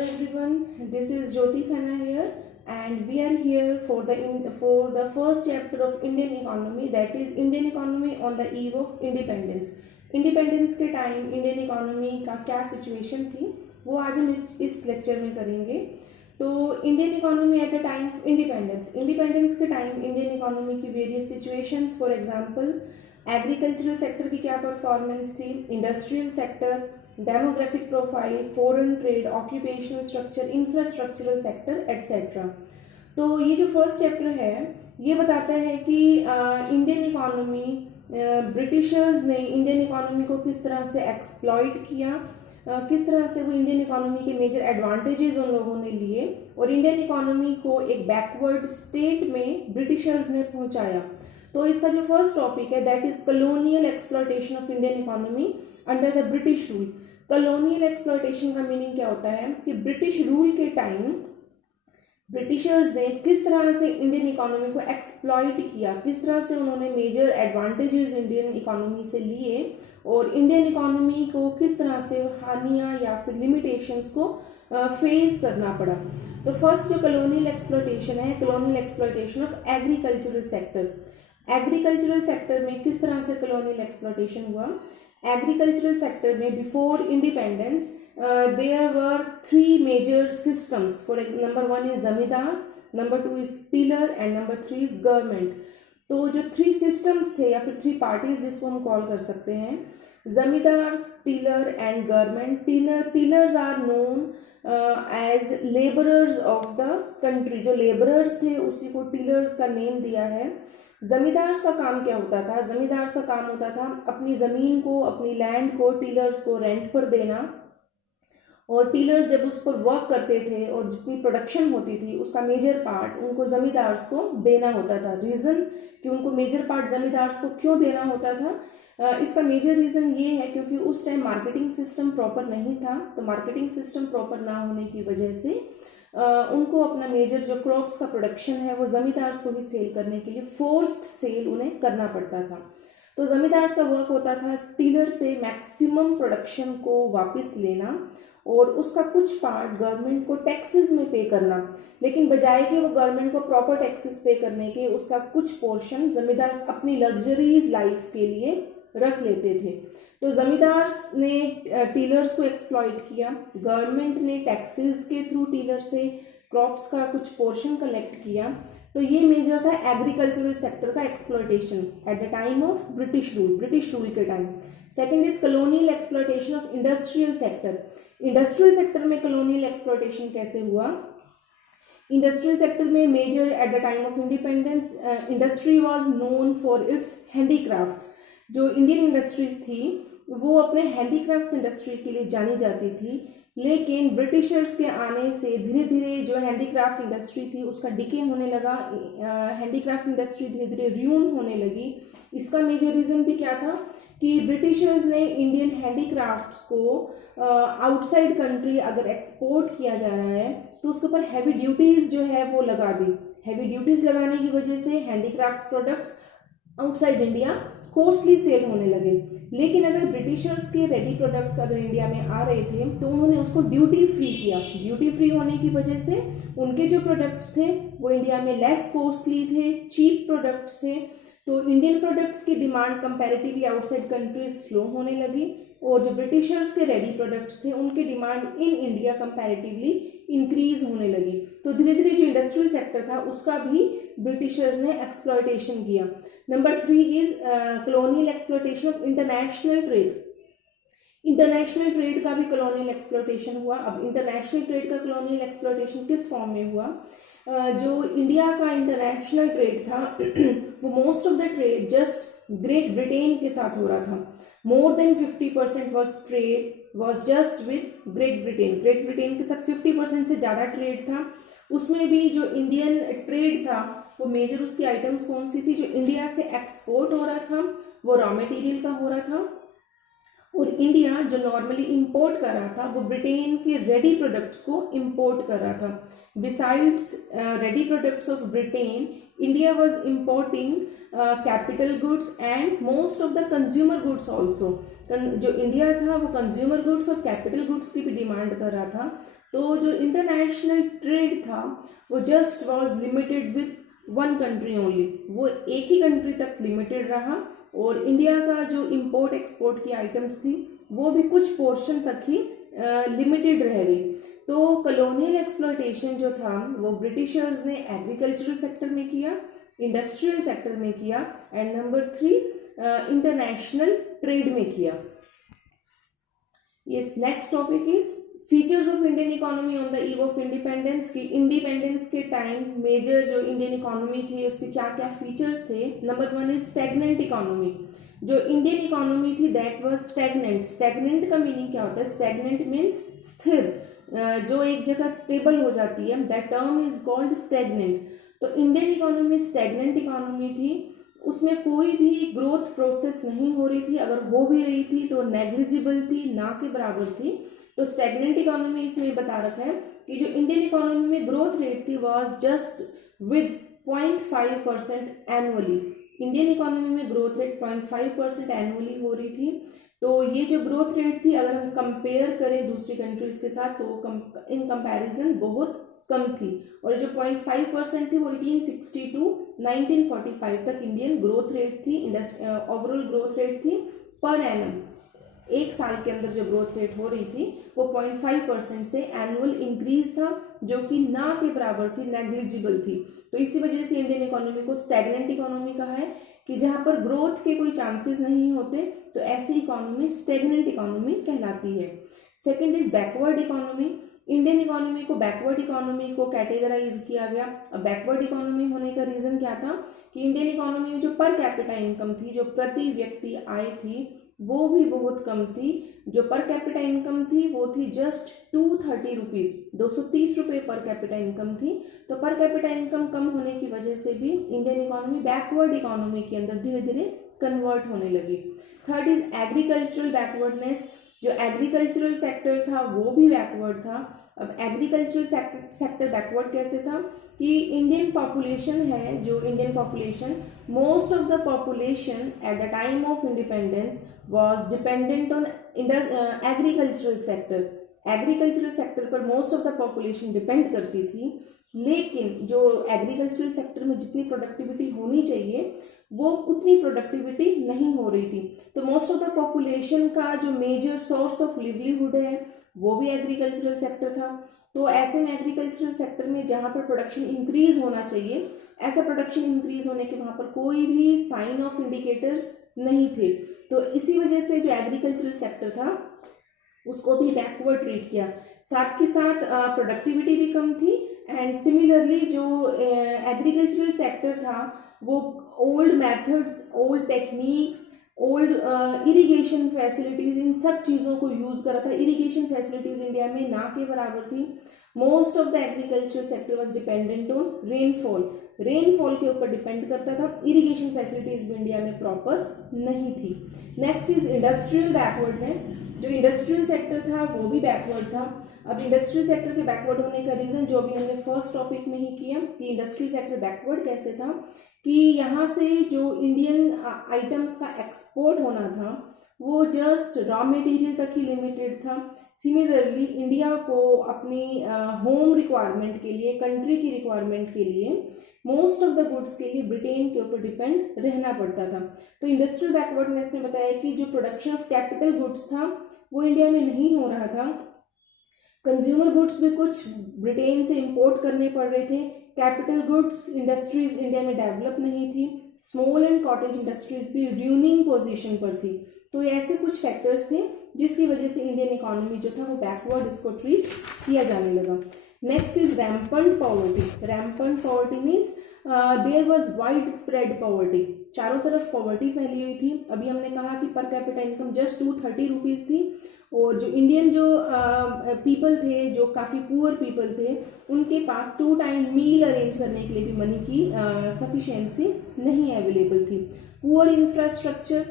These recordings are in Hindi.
everyone, this is Jyoti Khanna here, and we are here for the first chapter of Indian economy, that is Indian economy on the eve of independence. Independence के टाइम इंडियन इकोनॉमी का क्या सिचुएशन थी वो आज हम इस लेक्चर में करेंगे। तो Indian economy eight the time of independence के टाइम इंडियन इकोनॉमी की various situations, for example agricultural sector की क्या परफॉर्मेंस थी, industrial sector, demographic profile, foreign trade, occupational structure, infrastructural sector etcetera. तो ये जो फर्स्ट चैप्टर है ये बताता है कि इंडियन इकोनॉमी, ब्रिटिशर्स ने इंडियन इकोनॉमी को किस तरह से एक्सप्लॉइट किया, किस तरह से वो इंडियन इकोनॉमी के मेजर एडवांटेजेस उन लोगों ने लिए और इंडियन इकोनॉमी को एक बैकवर्ड स्टेट में ब्रिटिशर्स ने पहुंचाया। तो इसका जो फर्स्ट टॉपिक है that is colonial exploitation of Indian economy under the British rule. Colonial exploitation का मीनिंग क्या होता है कि ब्रिटिश रूल के टाइम ब्रिटिशर्स ने किस तरह से इंडियन इकोनॉमी को एक्सप्लॉइट किया, किस तरह से उन्होंने मेजर एडवांटेजेस इंडियन इकोनॉमी से लिए और इंडियन इकोनॉमी को किस तरह से हानियां या फिर लिमिटेशंस को फेस करना पड़ा। तो फर्स्ट जो कॉलोनियल एक्सप्लॉयटेशन है, colonial exploitation of agricultural sector. Agricultural sector में किस तरह से कॉलोनियल एक्सप्लॉयटेशन हुआ? एग्रीकल्चरल सेक्टर में before independence there were 3 major systems. For number 1 is zamindar, number 2 is tiller and number 3 is government. तो जो 3 सिस्टम्स थे या फिर 3 पार्टीज जिसको हम कॉल कर सकते हैं, zamindar, tiller and government. Tillers are known as labourers of the country. जो लेबरर्स थे उसी को टिलर्स का नेम दिया है। जमींदार्स का काम क्या होता था? जमींदार्स का काम होता था अपनी जमीन को, अपनी लैंड को टिलर्स को रेंट पर देना, और टिलर्स जब उस पर वर्क करते थे और जितनी प्रोडक्शन होती थी उसका मेजर पार्ट उनको जमींदार्स को देना होता था। रीजन कि उनको मेजर पार्ट जमींदार्स को क्यों देना होता था, इसका मेजर रीजन ये है क्योंकि उस टाइम मार्केटिंग सिस्टम प्रॉपर नहीं था। तो मार्केटिंग सिस्टम प्रॉपर ना होने की वजह से उनको अपना मेजर जो क्रॉप्स का प्रोडक्शन है वो जमींदार्स को ही सेल करने के लिए फोर्स्ड सेल उन्हें करना पड़ता था। तो जमींदार्स का वर्क होता था टिलर से मैक्सिमम प्रोडक्शन को वापस लेना और उसका कुछ पार्ट गवर्नमेंट को टैक्सेस में पे करना, लेकिन बजाय कि वो गवर्नमेंट को प्रॉपर टैक्सेस पे करने के उसका कुछ पोर्शन जमींदार अपनी लग्जरीज लाइफ के लिए रख लेते थे। तो जमींदार्स ने टीलर्स को एक्सप्लॉइट किया, गवर्नमेंट ने टैक्सेस के थ्रू टीलर से क्रॉप्स का कुछ पोर्शन कलेक्ट किया। तो ये मेजर था एग्रीकल्चरल सेक्टर का exploitation at the time of British rule के time. Second is colonial exploitation of industrial sector. Industrial sector में कॉलोनियल एक्सप्लॉयटेशन कैसे हुआ? इंडस्ट्रियल सेक्टर में major at the time of independence industry was known for its handicrafts. जो इंडियन इंडस्ट्रीज थी वो अपने हैंडीक्राफ्ट्स इंडस्ट्री के लिए जानी जाती थी, लेकिन ब्रिटिशर्स के आने से धीरे धीरे जो हैंडीक्राफ्ट इंडस्ट्री थी उसका डिके होने लगा, हैंडीक्राफ्ट इंडस्ट्री धीरे धीरे र्यून होने लगी। इसका मेजर रीजन भी क्या था कि ब्रिटिशर्स ने इंडियन हैंडीक्राफ्ट्स को आउटसाइड कंट्री अगर एक्सपोर्ट किया जा रहा है तो उसके ऊपर हैवी ड्यूटीज जो है वो लगा दी। हैवी ड्यूटीज लगाने की वजह से handicraft products outside India costly sale होने लगे। लेकिन अगर ब्रिटिशर्स के रेडी प्रोडक्ट्स अगर इंडिया में आ रहे थे तो उन्होंने उसको ड्यूटी फ्री किया। ड्यूटी फ्री होने की वजह से उनके जो प्रोडक्ट्स थे वो इंडिया में लेस कॉस्टली थे, चीप प्रोडक्ट्स थे। तो इंडियन प्रोडक्ट्स की demand comparatively outside countries slow होने लगी और जो ब्रिटिशर्स के रेडी प्रोडक्ट्स थे उनकी demand in India comparatively increase होने लगी। तो धीरे धीरे जो इंडस्ट्रियल सेक्टर था उसका भी ब्रिटिशर्स ने एक्सप्लॉयटेशन किया। Number 3 is colonial exploitation of international trade. International trade का भी कॉलोनियल एक्सप्लॉयटेशन हुआ। अब इंटरनेशनल ट्रेड का कॉलोनियल एक्सप्लॉयटेशन किस फॉर्म में हुआ? जो इंडिया का इंटरनेशनल ट्रेड था वो most of the trade just great Britain के साथ हो रहा था। More than 50% was just with great Britain. Great Britain के साथ 50% से ज़्यादा ट्रेड था। उसमें भी जो इंडियन ट्रेड था वो मेजर उसकी आइटम्स कौन सी थी? जो इंडिया से एक्सपोर्ट हो रहा था वो रॉ मटेरियल का हो रहा था, और इंडिया जो नॉर्मली इंपोर्ट कर रहा था वो ब्रिटेन के रेडी प्रोडक्ट्स को इंपोर्ट कर रहा था। Besides ready products of Britain, India was importing capital goods and most of the consumer goods also. जो इंडिया था वो कंज्यूमर गुड्स और कैपिटल गुड्स की भी डिमांड कर रहा था. तो जो इंटरनेशनल ट्रेड था वो just was limited with one country only, वो एक ही कंट्री तक लिमिटेड रहा और इंडिया का जो इंपोर्ट एक्सपोर्ट की आइटम्स थी वो भी कुछ पोर्शन तक ही लिमिटेड रह गई. तो कॉलोनियल एक्सप्लॉयटेशन जो था वो ब्रिटिशर्स ने एग्रीकल्चरल सेक्टर में किया, इंडस्ट्रियल सेक्टर में किया एंड नंबर 3 इंटरनेशनल ट्रेड में किया. Yes, next topic is features of Indian economy on the eve of independence. की इंडिपेंडेंस के टाइम मेजर जो इंडियन इकोनॉमी थी उसके क्या क्या फीचर्स थे. Number 1 is stagnant economy. जो इंडियन इकोनॉमी थी दैट वाज स्टैग्नेंट. स्टैग्नेंट का मीनिंग क्या होता है? स्टैग्नेंट मीन्स स्थिर, जो एक जगह स्टेबल हो जाती है, that term is called stagnant. तो इंडियन इकोनॉमी स्टैग्नेंट इकोनॉमी थी, उसमें कोई भी ग्रोथ प्रोसेस नहीं हो रही थी, अगर हो भी रही थी तो नेग्लिजिबल थी, ना के बराबर थी. तो स्टैग्नेंट इकोनॉमी इसमें बता रखा है कि जो इंडियन इकोनॉमी में ग्रोथ रेट थी was just with 0.5% annually. Indian economy में ग्रोथ रेट 0.5% एनुअली हो रही थी. तो ये जो ग्रोथ रेट थी अगर हम कंपेयर करें दूसरी कंट्रीज के साथ तो इन कंपैरिजन बहुत कम थी. और जो 0.5% थी वो 1860 टू 1945 तक इंडियन ग्रोथ रेट थी, ओवरऑल ग्रोथ रेट थी पर एनम. एक साल के अंदर जो ग्रोथ रेट हो रही थी वो 0.5% से एनुअल इंक्रीज था, जो कि ना के बराबर थी, नेग्लिजिबल थी. तो इसी वजह से इंडियन इकोनॉमी को स्टैग्नेंट इकोनॉमी कहा है कि जहां पर ग्रोथ के कोई चांसेस नहीं होते तो ऐसी इकोनॉमी स्टैग्नेंट इकोनॉमी कहलाती है. Second is backward economy. Indian economy को बैकवर्ड इकोनॉमी को कैटेगराइज किया गया. अब बैकवर्ड इकोनॉमी होने का रीजन क्या था कि इंडियन इकोनॉमी में जो पर कैपिटा इनकम थी, जो प्रति व्यक्ति आय थी, वो भी बहुत कम थी. जो पर कैपिटा इनकम थी वो थी जस्ट 230 रुपीज, 230 रुपये पर कैपिटा इनकम थी. तो पर कैपिटा इनकम कम होने की वजह से भी इंडियन इकोनॉमी बैकवर्ड इकोनॉमी के अंदर धीरे धीरे कन्वर्ट होने लगी. Third is agricultural backwardness. जो एग्रीकल्चरल सेक्टर था वो भी बैकवर्ड था. अब एग्रीकल्चरल सेक्टर बैकवर्ड कैसे था कि इंडियन पॉपुलेशन है, जो Indian population, most of the population at the time of independence was dependent on agricultural sector. Agricultural sector पर most of the population depend करती थी, लेकिन जो एग्रीकल्चरल सेक्टर में जितनी प्रोडक्टिविटी होनी चाहिए वो उतनी प्रोडक्टिविटी नहीं हो रही थी. तो मोस्ट ऑफ द पॉपुलेशन का जो मेजर सोर्स ऑफ लिवलीहुड है वो भी एग्रीकल्चरल सेक्टर था. तो ऐसे में एग्रीकल्चरल सेक्टर में जहाँ पर प्रोडक्शन इंक्रीज होना चाहिए, ऐसा प्रोडक्शन इंक्रीज होने के वहाँ पर कोई भी साइन ऑफ इंडिकेटर्स नहीं थे. तो इसी वजह से जो एग्रीकल्चरल सेक्टर था उसको भी बैकवर्ड ट्रीट किया. साथ के साथ प्रोडक्टिविटी भी कम थी एंड सिमिलरली जो एग्रीकल्चरल सेक्टर था वो old methods, old techniques, old irrigation facilities, इन सब चीज़ों को यूज़ करा था. इरिगेशन फैसिलिटीज इंडिया में ना के बराबर थी. Most of the agricultural sector was dependent on rainfall. Rainfall के ऊपर डिपेंड करता था. इरिगेशन फैसिलिटीज भी इंडिया में प्रॉपर नहीं थी. Next is industrial backwardness. जो इंडस्ट्रियल सेक्टर था वो भी बैकवर्ड था. अब इंडस्ट्रियल सेक्टर के बैकवर्ड होने का रीजन जो भी हमने फर्स्ट टॉपिक में ही किया कि इंडस्ट्रियल सेक्टर बैकवर्ड कैसे था कि यहाँ से जो इंडियन आइटम्स का एक्सपोर्ट होना था वो जस्ट रॉ मटेरियल तक ही लिमिटेड था. सिमिलरली इंडिया को अपनी होम रिक्वायरमेंट के लिए, कंट्री की रिक्वायरमेंट के लिए, मोस्ट ऑफ द गुड्स के लिए ब्रिटेन के ऊपर डिपेंड रहना पड़ता था. तो इंडस्ट्रियल बैकवर्डनेस ने बताया कि जो प्रोडक्शन ऑफ कैपिटल गुड्स था वो इंडिया में नहीं हो रहा था. कंज्यूमर गुड्स भी कुछ ब्रिटेन से इंपोर्ट करने पड़ रहे थे. कैपिटल गुड्स इंडस्ट्रीज इंडिया में डेवलप नहीं थी. स्मॉल एंड कॉटेज इंडस्ट्रीज भी र्यूनिंग पोजीशन पर थी. तो ऐसे कुछ फैक्टर्स थे जिसकी वजह से इंडियन इकोनॉमी जो था वो बैकवर्ड इसको ट्रीट किया जाने लगा. Next is rampant poverty. Rampant poverty means there was wide spread poverty. चारों तरफ पॉवर्टी फैली हुई थी. अभी हमने कहा कि per capita income just 230 rupees थी और जो इंडियन जो पीपल थे, जो काफ़ी पुअर पीपल थे, उनके पास 2 टाइम मील अरेंज करने के लिए भी मनी की सफिशिएंसी नहीं अवेलेबल थी. Poor infrastructure.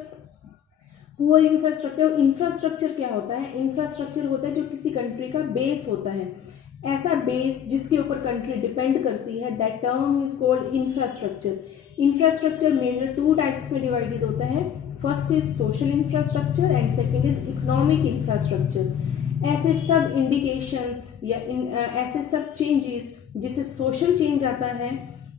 इंफ्रास्ट्रक्चर क्या होता है? इंफ्रास्ट्रक्चर होता है जो किसी कंट्री का बेस होता है. ऐसा बेस जिसके ऊपर कंट्री डिपेंड करती है, that term is called infrastructure. Infrastructure major two types में डिवाइडेड होता है, first is social infrastructure and second is economic infrastructure. ऐसे सब इंडिकेशंस या ऐसे सब चेंजेस जिसे सोशल चेंज आता है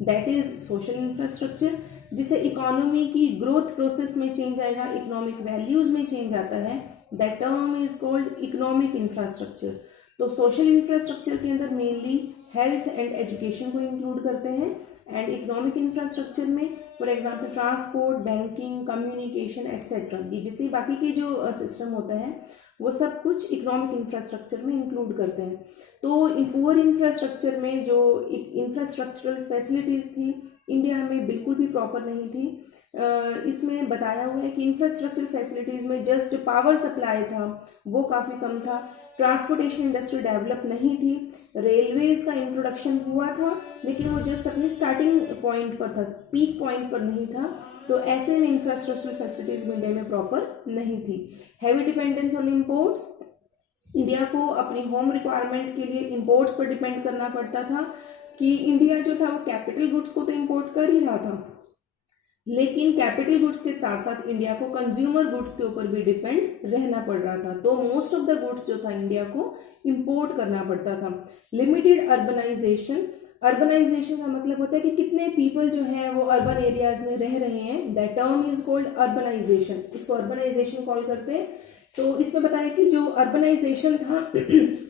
दैट इज सोशल इंफ्रास्ट्रक्चर, जिसे इकोनॉमी की ग्रोथ प्रोसेस में चेंज आएगा, इकोनॉमिक वैल्यूज में चेंज आता है, that term is called economic infrastructure. तो सोशल इंफ्रास्ट्रक्चर के अंदर मेनली हेल्थ एंड एजुकेशन को इंक्लूड करते हैं, एंड इकोनॉमिक इंफ्रास्ट्रक्चर में for example transport, banking, communication etcetera, ये जितनी बाकी के जो सिस्टम होता है वो सब कुछ इकोनॉमिक इंफ्रास्ट्रक्चर में इंक्लूड करते हैं। तो इन पुअर इंफ्रास्ट्रक्चर में जो इंफ्रास्ट्रक्चरल फैसिलिटीज़ थी इंडिया में बिल्कुल भी प्रॉपर नहीं थी। इसमें बताया हुआ है कि इंफ्रास्ट्रक्चर फैसिलिटीज़ में जस्ट पावर सप्लाई था वो काफ़ी कम था, ट्रांसपोर्टेशन इंडस्ट्री डेवलप नहीं थी, रेलवेज का इंट्रोडक्शन हुआ था लेकिन वो जस्ट अपने स्टार्टिंग पॉइंट पर था, पीक पॉइंट पर नहीं था। तो ऐसे में इंफ्रास्ट्रक्चर फैसिलिटीज़ इंडिया में प्रॉपर नहीं थी। Heavy dependence on imports, India को अपनी होम रिक्वायरमेंट के लिए इंपोर्ट्स पर डिपेंड करना पड़ता था कि इंडिया जो था वो कैपिटल गुड्स को तो इंपोर्ट कर ही रहा था, लेकिन कैपिटल गुड्स के साथ साथ इंडिया को कंज्यूमर गुड्स के ऊपर भी डिपेंड रहना पड़ रहा था। तो मोस्ट ऑफ द गुड्स जो था इंडिया को इंपोर्ट करना पड़ता था। लिमिटेड अर्बनाइजेशन, अर्बनाइजेशन का मतलब होता है कि कितने पीपल जो है वो अर्बन एरियाज में रह रहे हैं, that term is called urbanisation, इसको अर्बनाइजेशन कॉल करते हैं। तो इसमें बताया कि जो अर्बनाइजेशन था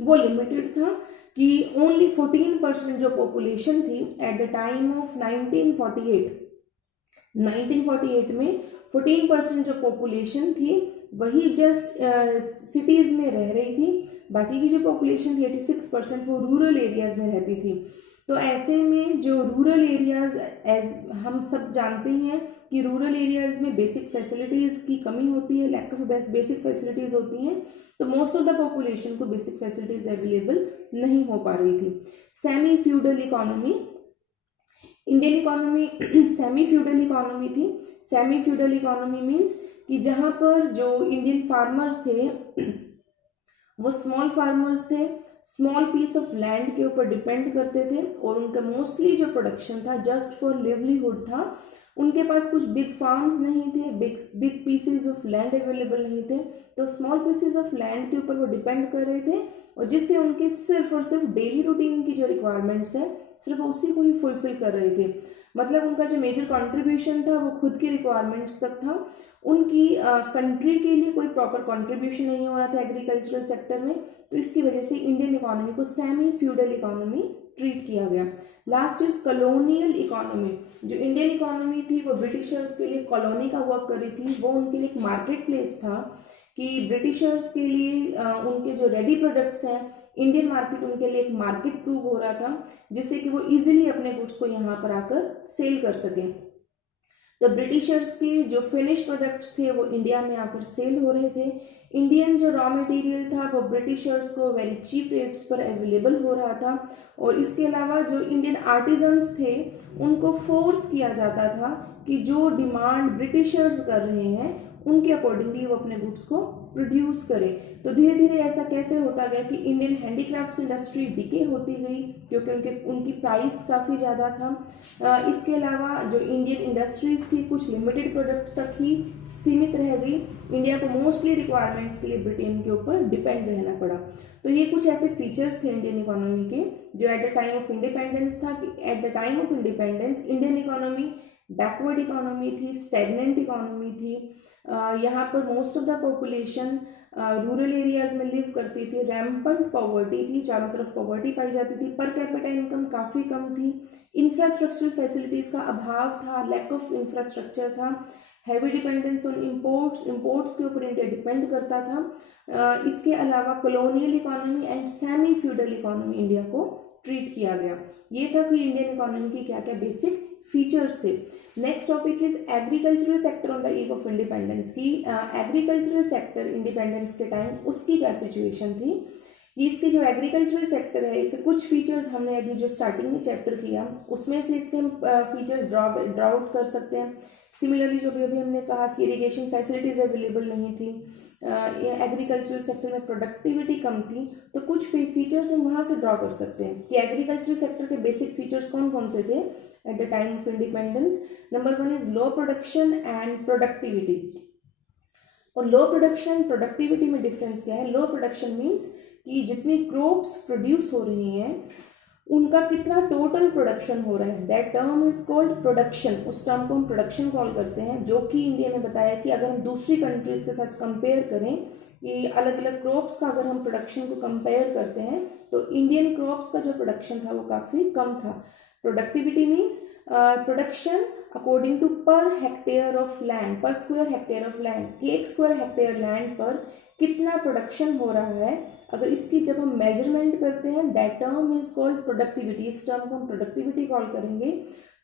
वो लिमिटेड था कि ओनली 14% जो पॉपुलेशन थी एट द टाइम ऑफ 1948 में 14% जो पॉपुलेशन थी वही जस्ट सिटीज़ में रह रही थी, बाकी की जो पॉपुलेशन थी 86% वो रूरल एरियाज में रहती थी। तो ऐसे में जो रूरल एरियाज, एज हम सब जानते हैं कि रूरल एरियाज में बेसिक फैसिलिटीज़ की कमी होती है, लैक ऑफ बेसिक फैसिलिटीज़ होती हैं, तो मोस्ट ऑफ द पॉपुलेशन को बेसिक फैसिलिटीज़ अवेलेबल नहीं हो पा रही थी। Semi feudal economy, Indian economy semi feudal economy थी। सेमी फ्यूडल इकोनॉमी मीन्स कि जहाँ पर जो इंडियन फार्मर्स थे वो स्मॉल फार्मर्स थे, स्मॉल पीस ऑफ लैंड के ऊपर डिपेंड करते थे और उनका मोस्टली जो प्रोडक्शन था जस्ट फॉर लिवलीहुड था। उनके पास कुछ बिग फार्म्स नहीं थे, big pieces of land available नहीं थे, तो स्मॉल पीसेज ऑफ लैंड के ऊपर वो डिपेंड कर रहे थे और जिससे उनके सिर्फ और सिर्फ डेली रूटीन की जो रिक्वायरमेंट्स है सिर्फ उसी को ही फुलफिल कर रहे थे। मतलब उनका जो मेजर कंट्रीब्यूशन था वो खुद की रिक्वायरमेंट्स तक था, उनकी कंट्री के लिए कोई प्रॉपर कंट्रीब्यूशन नहीं हो रहा था एग्रीकल्चरल सेक्टर में। तो इसकी वजह से इंडियन इकोनॉमी को सेमी फ्यूडल इकोनॉमी ट्रीट किया गया। Last is colonial economy. जो इंडियन इकोनॉमी थी वो ब्रिटिशर्स के लिए कॉलोनी का वर्क कर रही थी, वो उनके लिए एक मार्केट प्लेस था कि ब्रिटिशर्स के लिए उनके जो रेडी प्रोडक्ट्स हैं इंडियन मार्केट उनके लिए एक मार्केट प्रूव हो रहा था, जिससे कि वो इजीली अपने गुड्स को यहाँ पर आकर सेल कर सकें। तो ब्रिटिशर्स के जो फिनिश प्रोडक्ट्स थे वो इंडिया में आकर सेल हो रहे थे। इंडियन जो रॉ मटेरियल था वो ब्रिटिशर्स को वेरी चीप रेट्स पर अवेलेबल हो रहा था और इसके अलावा जो इंडियन आर्टिजन्स थे उनको फोर्स किया जाता था कि जो डिमांड ब्रिटिशर्स कर रहे हैं उनके अकॉर्डिंगली वो अपने गुड्स को प्रोड्यूस करें। तो धीरे धीरे ऐसा कैसे होता गया कि इंडियन हैंडीक्राफ्ट्स इंडस्ट्री डिके होती गई क्योंकि उनकी प्राइस काफ़ी ज़्यादा था। इसके अलावा जो इंडियन इंडस्ट्रीज थी कुछ लिमिटेड प्रोडक्ट्स तक ही सीमित रह गई। इंडिया को मोस्टली रिक्वायरमेंट्स के लिए ब्रिटेन के ऊपर डिपेंड रहना पड़ा। तो ये कुछ ऐसे फीचर्स थे इंडियन इकोनॉमी के जो eight the time of independence था कि eight the time of independence Indian economy backward economy थी, स्टेगनेंट इकोनॉमी थी। यहाँ पर most of the population rural areas में लिव करती थी, रैम्पंट पॉवर्टी थी, चारों तरफ पॉवर्टी पाई जाती थी, पर कैपिटा इनकम काफ़ी कम थी, इंफ्रास्ट्रक्चरल फैसिलिटीज़ का अभाव था, लैक ऑफ इंफ्रास्ट्रक्चर था, हैवी डिपेंडेंस ऑन इंपोर्ट्स के ऊपर इंडिया डिपेंड करता था। इसके अलावा colonial economy and semi feudal economy India को ट्रीट किया गया। ये था कि इंडियन इकोनॉमी की क्या क्या बेसिक फीचर्स थे। Next topic is agricultural sector on the eve of independence की एग्रीकल्चरल सेक्टर इंडिपेंडेंस के टाइम उसकी क्या सिचुएशन थी। इसके जो एग्रीकल्चरल सेक्टर है, इससे कुछ फीचर्स हमने अभी जो स्टार्टिंग में चैप्टर किया उसमें से इसके हम फीचर्स ड्रॉ आउट कर सकते हैं। सिमिलरली जो भी अभी हमने कहा कि इरिगेशन फैसिलिटीज अवेलेबल नहीं थी, एग्रीकल्चरल सेक्टर में प्रोडक्टिविटी कम थी, तो कुछ फीचर्स हम वहाँ से ड्रॉ कर सकते हैं कि एग्रीकल्चर सेक्टर के बेसिक फीचर्स कौन कौन से थे eight the time of independence. Number 1 is low production and productivity. और लो प्रोडक्शन प्रोडक्टिविटी में डिफरेंस क्या है? लो प्रोडक्शन मीन्स कि जितनी क्रॉप्स प्रोड्यूस हो रही हैं उनका कितना टोटल प्रोडक्शन हो रहा है, that term is called production. उस टर्म को हम प्रोडक्शन कॉल करते हैं, जो कि इंडिया में बताया कि अगर हम दूसरी कंट्रीज के साथ कंपेयर करें कि अलग अलग क्रॉप्स का अगर हम प्रोडक्शन को कंपेयर करते हैं तो इंडियन क्रॉप्स का जो प्रोडक्शन था वो काफ़ी कम था। Productivity means production according to per hectare of land, per square hectare of land, एक स्क्वायर हेक्टेयर लैंड पर कितना प्रोडक्शन हो रहा है, अगर इसकी जब हम मेजरमेंट करते हैं that term is called productivity. इस टर्म को हम प्रोडक्टिविटी कॉल करेंगे।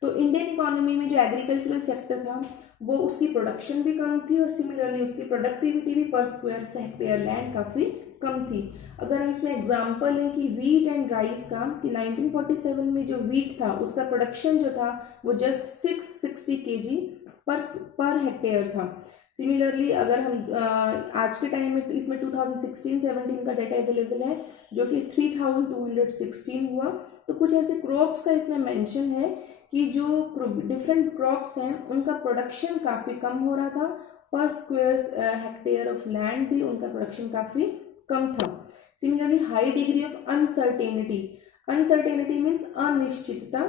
तो इंडियन इकोनॉमी में जो एग्रीकल्चरल सेक्टर था वो उसकी प्रोडक्शन भी कम थी और सिमिलरली उसकी प्रोडक्टिविटी भी पर स्क्वायर हेक्टेयर लैंड काफ़ी कम थी। अगर हम इसमें एग्जांपल लें कि वीट एंड राइस का, कि 1947 में जो वीट था उसका प्रोडक्शन जो था वो जस्ट 660 kg पर हेक्टेयर था। सिमिलरली अगर हम आज के टाइम में इसमें 2016-17 का डाटा अवेलेबल है जो कि 3216 हुआ। तो कुछ ऐसे क्रॉप्स का इसमें मेंशन है कि जो डिफरेंट क्रॉप्स हैं उनका प्रोडक्शन काफ़ी कम हो रहा था, पर स्क्वायर हेक्टेयर ऑफ लैंड भी उनका प्रोडक्शन काफ़ी कम था। Similarly high degree of uncertainty, uncertainty means अनिश्चितता,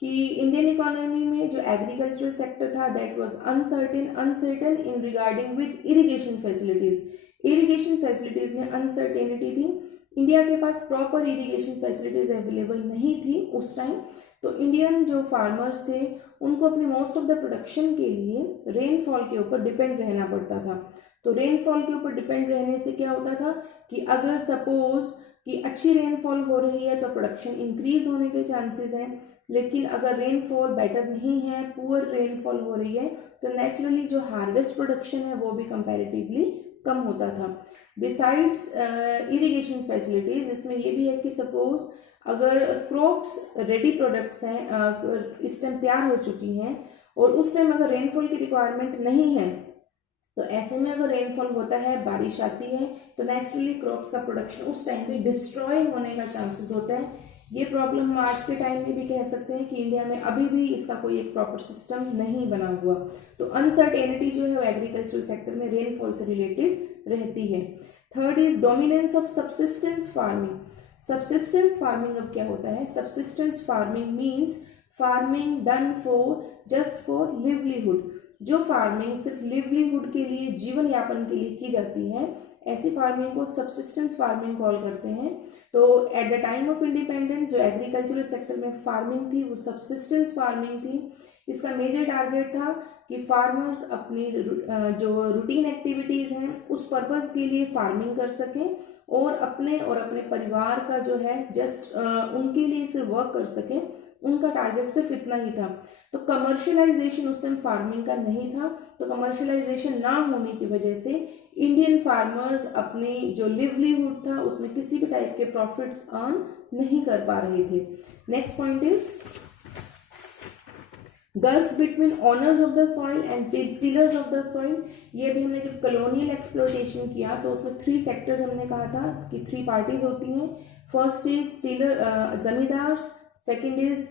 कि इंडियन इकोनॉमी में जो एग्रीकल्चरल सेक्टर था that was uncertain in regarding with irrigation facilities. Irrigation facilities में अनसर्टेनिटी थी, इंडिया के पास प्रॉपर इरिगेशन फैसिलिटीज अवेलेबल नहीं थी उस टाइम। तो इंडियन जो फार्मर्स थे उनको अपने मोस्ट ऑफ द प्रोडक्शन के लिए रेनफॉल के ऊपर डिपेंड रहना पड़ता था। तो रेनफॉल के ऊपर डिपेंड रहने से क्या होता था कि अगर सपोज कि अच्छी रेनफॉल हो रही है तो प्रोडक्शन इंक्रीज होने के चांसेस हैं, लेकिन अगर रेनफॉल बेटर नहीं है, पुअर रेनफॉल हो रही है, तो नेचुरली जो हार्वेस्ट प्रोडक्शन है वो भी कंपैरेटिवली कम होता था। बिसाइड्स इरिगेशन फैसिलिटीज, इसमें ये भी है कि सपोज अगर क्रॉप्स रेडी प्रोडक्ट्स हैं, इस टाइम तैयार हो चुकी हैं और उस टाइम अगर रेनफॉल की रिक्वायरमेंट नहीं है, तो ऐसे में अगर रेनफॉल होता है, बारिश आती है, तो नेचुरली क्रॉप्स का प्रोडक्शन उस टाइम पे डिस्ट्रॉय होने का चांसेस होता है। ये प्रॉब्लम हम आज के टाइम में भी कह सकते हैं कि इंडिया में अभी भी इसका कोई एक प्रॉपर सिस्टम नहीं बना हुआ। तो अनसर्टेनिटी जो है वो एग्रीकल्चरल सेक्टर में रेनफॉल से रिलेटेड रहती है। Third is dominance of subsistence farming. Subsistence farming अब क्या होता है? Subsistence farming means farming done just for livelihood. जो फार्मिंग सिर्फ लिवलीहुड के लिए, जीवन यापन के लिए की जाती है, ऐसी फार्मिंग को सब्सिस्टेंस फार्मिंग कॉल करते हैं। तो eight the time of independence जो एग्रीकल्चरल सेक्टर में फार्मिंग थी वो सब्सिस्टेंस फार्मिंग थी। इसका मेजर टारगेट था कि फार्मर्स अपनी जो रूटीन एक्टिविटीज़ हैं उस पर्पज़ के लिए फार्मिंग कर सकें और अपने परिवार का जो है जस्ट उनके लिए सिर्फ वर्क कर सकें, उनका टारगेट सिर्फ इतना ही था। तो कमर्शियलाइजेशन उस टाइम फार्मिंग का नहीं था। तो कमर्शियलाइजेशन ना होने की वजह से इंडियन फार्मर्स अपनी जो लिवलीहुड था उसमें किसी भी टाइप के प्रॉफिट्स अर्न नहीं कर पा रहे थे। Next point is gulf between honours of the soil and tillers of the soil. ये भी हमने जब कॉलोनियल एक्सप्लोटेशन किया तो उसमें 3 सेक्टर्स हमने कहा था कि 3 पार्टीज होती हैं। First is tiller zamindars, second is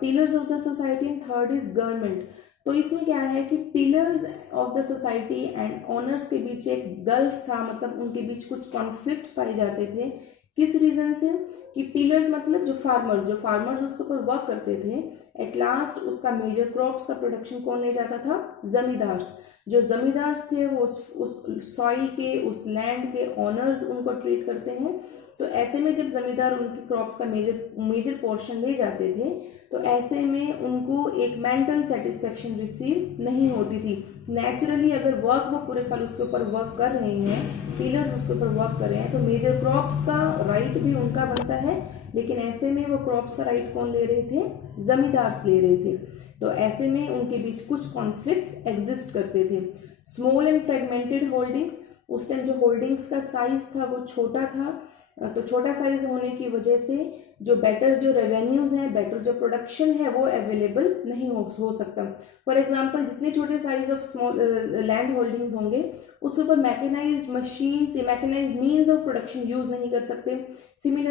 tillers of the society and third is government. तो इसमें क्या है कि tillers of the society and honours के बीच एक गल्फ था, मतलब उनके बीच कुछ कॉन्फ्लिक्ट्स पाए जाते थे। किस रीजन से? कि टिलर्स मतलब जो फार्मर्स उसके ऊपर वर्क करते थे, एट लास्ट उसका मेजर क्रॉप्स का प्रोडक्शन कौन ले जाता था? जमींदार्स। जो जमींदार्स थे वो उस सॉइल के, उस लैंड के ऑनर्स उनको ट्रीट करते हैं। तो ऐसे में जब जमींदार उनकी क्रॉप्स का मेजर पोर्शन ले जाते थे तो ऐसे में उनको एक मेंटल सेटिस्फेक्शन रिसीव नहीं होती थी। नेचुरली अगर वर्क वो पूरे साल उसके ऊपर वर्क कर रहे हैं, टीलर्स उसके ऊपर वर्क कर रहे हैं, तो मेजर क्रॉप्स का राइट भी उनका बनता है, लेकिन ऐसे में वो क्रॉप्स का राइट कौन ले रहे थे? जमींदार्स ले रहे थे। तो ऐसे में उनके बीच कुछ कॉन्फ्लिक्ट्स एग्जिस्ट करते थे। स्मॉल एंड फ्रेगमेंटेड होल्डिंग्स, उस टाइम जो होल्डिंग्स का साइज था वो छोटा था तो छोटा साइज होने की वजह से जो बेटर जो रेवेन्यूज हैं, बेटर जो प्रोडक्शन है वो अवेलेबल नहीं हो सकता। फॉर एग्जांपल जितने छोटे size of small land holdings होंगे उसके ऊपर मैकेनाइज्ड मशीन्स या mechanised means of production use नहीं कर सकते। सिमिलर